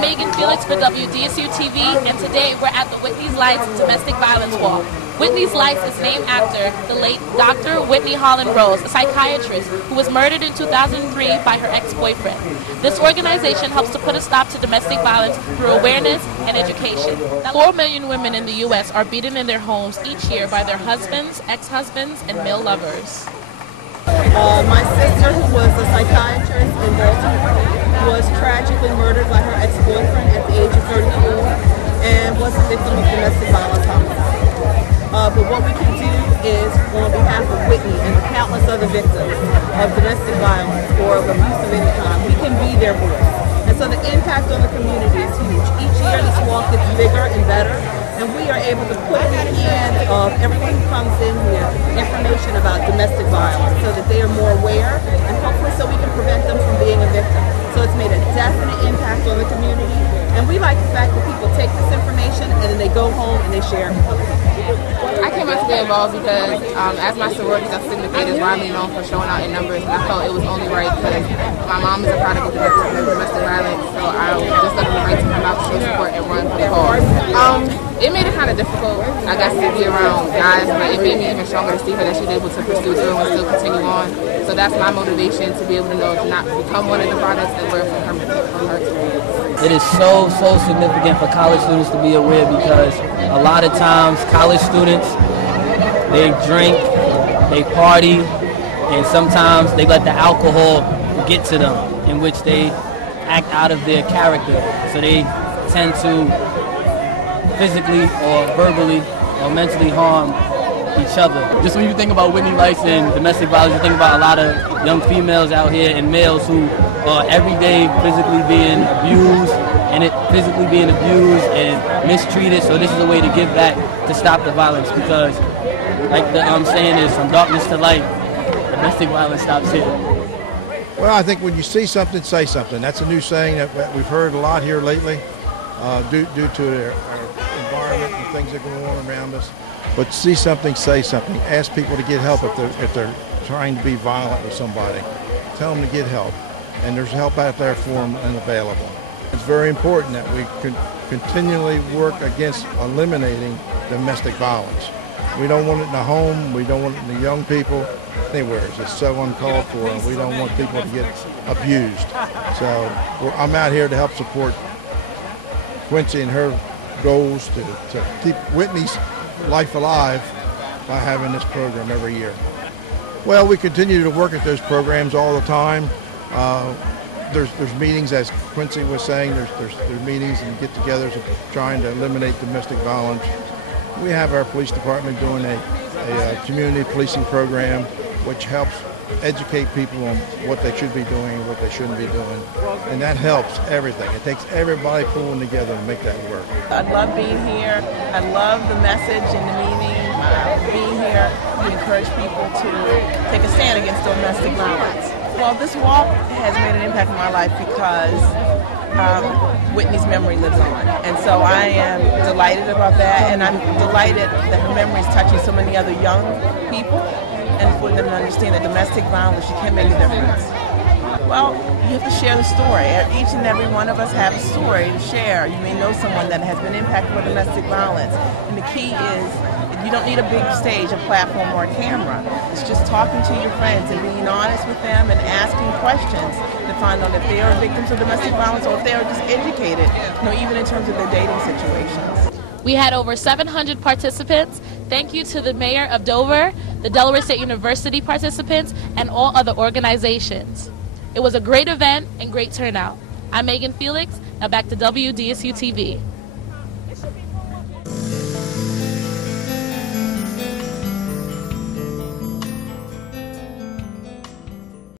I'm Megan Felix for WDSU-TV, and today we're at the Witney's Lights Domestic Violence Walk. Witney's Lights is named after the late Dr. Whitney Holland Rose, a psychiatrist who was murdered in 2003 by her ex-boyfriend. This organization helps to put a stop to domestic violence through awareness and education. 4 million women in the U.S. are beaten in their homes each year by their husbands, ex-husbands, and male lovers. My sister, who was a psychiatrist in Baltimore, was tragically murdered by her ex-boyfriend at the age of 34 and was a victim of domestic violence homicide. But what we can do is, on behalf of Whitney and the countless other victims of domestic violence or of abuse of any kind, we can be their voice. And so the impact on the community is huge. Each year this walk gets bigger and better, and we are able to put in the hand of everyone who comes in here information about domestic violence so that they are more aware, and hopefully so we can prevent them from being a victim. So it's made a definite impact on the community, and we like the fact that people take this information and then they go home and they share it with other people. I came out to be involved because as my sororities are syndicated, is widely known for showing out in numbers, and I felt it was only right because my mom is a product of domestic violence, so I just thought it was right to come out to show support and run for the cause. It made it kind of difficult, I guess, to be around guys, but it made me even stronger to see her that she was able to pursue through and still continue on. So that's my motivation, to be able to know to not become one of the products and learn from her experience. It is so significant for college students to be aware, because a lot of times college students, they drink, they party, and sometimes they let the alcohol get to them, in which they act out of their character. So they tend to physically or verbally or mentally harm each other. Just when you think about Whitney Lights and domestic violence, you think about a lot of young females out here and males who are every day physically being abused and mistreated. So this is a way to give back to stop the violence, because like the saying is, from darkness to light, domestic violence stops here. Well, I think when you see something, say something. That's a new saying that we've heard a lot here lately due to our environment and things that go on around us. But see something, say something. Ask people to get help if they're trying to be violent with somebody. Tell them to get help, and there's help out there for them and available. It's very important that we continually work against eliminating domestic violence. We don't want it in the home. We don't want it in the young people. Anywhere. It's just so uncalled for, and we don't want people to get abused. So I'm out here to help support Quincy and her goals to keep Whitney's life alive by having this program every year. Well, we continue to work at those programs all the time. There's meetings, as Quincy was saying, there's meetings and get-togethers of trying to eliminate domestic violence. We have our police department doing a community policing program, which helps educate people on what they should be doing and what they shouldn't be doing. And that helps everything. It takes everybody pulling together to make that work. I love being here. I love the message and the meaning. Being here, we encourage people to take a stand against domestic violence. Well, this walk has made an impact in my life because Whitney's memory lives on. And so I am delighted about that, and I'm delighted that her memory is touching so many other young people, and for them to understand that domestic violence, you can make a difference. Well, you have to share the story. Each and every one of us have a story to share. You may know someone that has been impacted by domestic violence, and the key is you don't need a big stage, a platform, or a camera. It's just talking to your friends and being honest with them and asking questions to find out if they are victims of domestic violence or if they are just educated, even in terms of their dating situations. We had over 700 participants. Thank you to the Mayor of Dover, the Delaware State University participants, and all other organizations. It was a great event and great turnout. I'm Megan Felix. Now back to WDSU-TV.